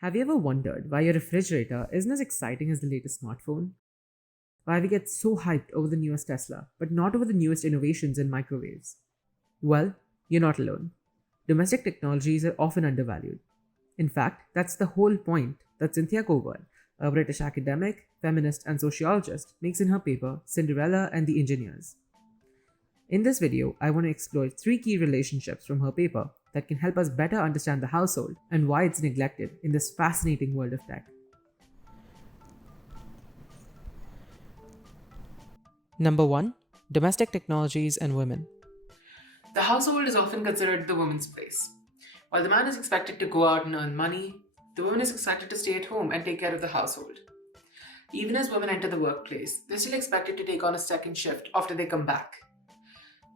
Have you ever wondered why your refrigerator isn't as exciting as the latest smartphone? Why we get so hyped over the newest Tesla, but not over the newest innovations in microwaves? Well, you're not alone. Domestic technologies are often undervalued. In fact, that's the whole point that Cynthia Coburn, a British academic, feminist, and sociologist, makes in her paper Cinderella and the Engineers. In this video, I want to explore three key relationships from her paper that can help us better understand the household and why it's neglected in this fascinating world of tech. Number 1. Domestic technologies and women. The household is often considered the woman's place. While the man is expected to go out and earn money, the woman is expected to stay at home and take care of the household. Even as women enter the workplace, they're still expected to take on a second shift after they come back.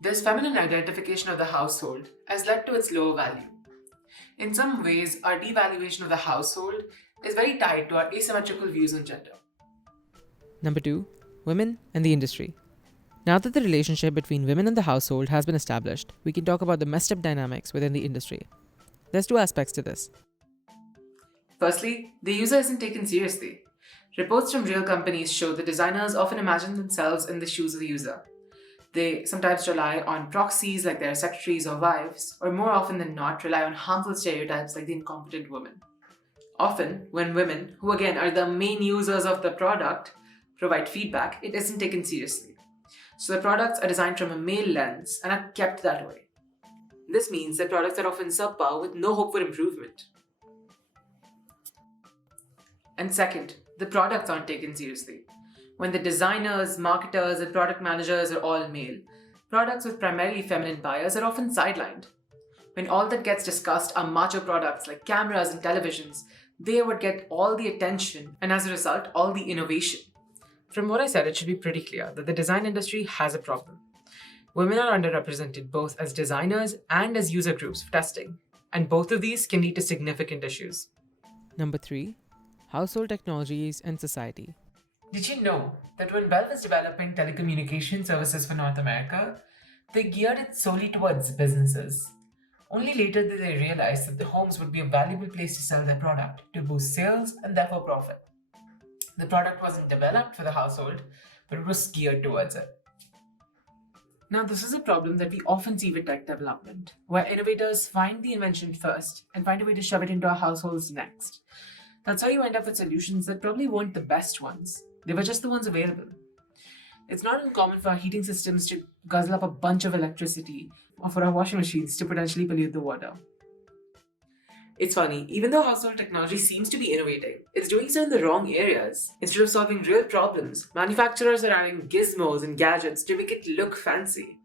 This feminine identification of the household has led to its lower value. In some ways, our devaluation of the household is very tied to our asymmetrical views on gender. Number 2. Women and the industry. Now that the relationship between women and the household has been established, we can talk about the messed up dynamics within the industry. There's two aspects to this. Firstly, the user isn't taken seriously. Reports from real companies show that designers often imagine themselves in the shoes of the user. They sometimes rely on proxies like their secretaries or wives, or more often than not, rely on harmful stereotypes like the incompetent woman. Often, when women, who again are the main users of the product, provide feedback, it isn't taken seriously. So the products are designed from a male lens and are kept that way. This means that products are often subpar with no hope for improvement. And second, the products aren't taken seriously. When the designers, marketers, and product managers are all male, products with primarily feminine buyers are often sidelined. When all that gets discussed are macho products like cameras and televisions, they would get all the attention and as a result, all the innovation. From what I said, it should be pretty clear that the design industry has a problem. Women are underrepresented both as designers and as user groups for testing, and both of these can lead to significant issues. Number 3. Household technologies and society. Did you know that when Bell was developing telecommunication services for North America, they geared it solely towards businesses? Only later did they realize that the homes would be a valuable place to sell their product, to boost sales and therefore profit. The product wasn't developed for the household, but it was geared towards it. Now, this is a problem that we often see with tech development, where innovators find the invention first and find a way to shove it into our households next. That's how you end up with solutions that probably weren't the best ones. They were just the ones available. It's not uncommon for our heating systems to guzzle up a bunch of electricity, or for our washing machines to potentially pollute the water. It's funny, even though household technology seems to be innovating, it's doing so in the wrong areas. Instead of solving real problems, manufacturers are adding gizmos and gadgets to make it look fancy.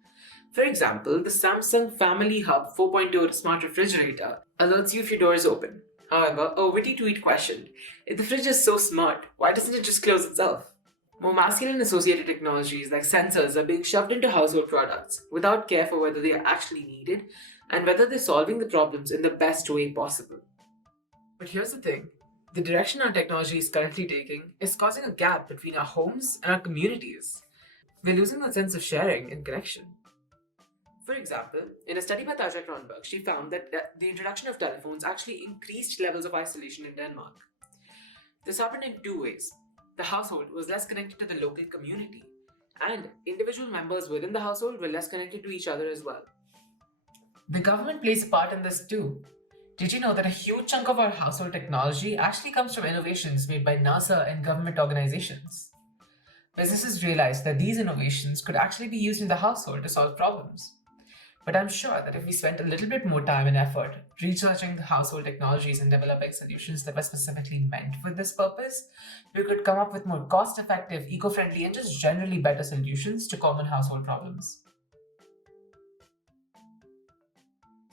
For example, the Samsung Family Hub 4.0 smart refrigerator alerts you if your door is open. However, a witty tweet questioned, if the fridge is so smart, why doesn't it just close itself? More masculine associated technologies like sensors are being shoved into household products without care for whether they are actually needed and whether they're solving the problems in the best way possible. But here's the thing, the direction our technology is currently taking is causing a gap between our homes and our communities. We're losing that sense of sharing and connection. For example, in a study by Tarja Kronberg, she found that the introduction of telephones actually increased levels of isolation in Denmark. This happened in two ways. The household was less connected to the local community, and individual members within the household were less connected to each other as well. The government plays a part in this too. Did you know that a huge chunk of our household technology actually comes from innovations made by NASA and government organizations? Businesses realized that these innovations could actually be used in the household to solve problems. But I'm sure that if we spent a little bit more time and effort researching the household technologies and developing solutions that were specifically meant for this purpose, we could come up with more cost-effective, eco-friendly, and just generally better solutions to common household problems.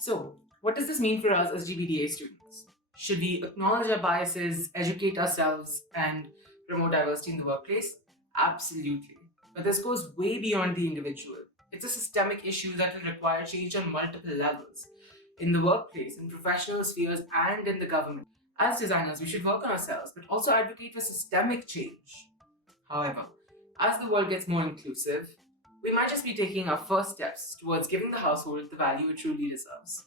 So, what does this mean for us as GBDA students? Should we acknowledge our biases, educate ourselves, and promote diversity in the workplace? Absolutely. But this goes way beyond the individual. It's a systemic issue that will require change on multiple levels, in the workplace, in professional spheres, and in the government. As designers, we should work on ourselves, but also advocate for systemic change. However, as the world gets more inclusive, we might just be taking our first steps towards giving the household the value it truly deserves.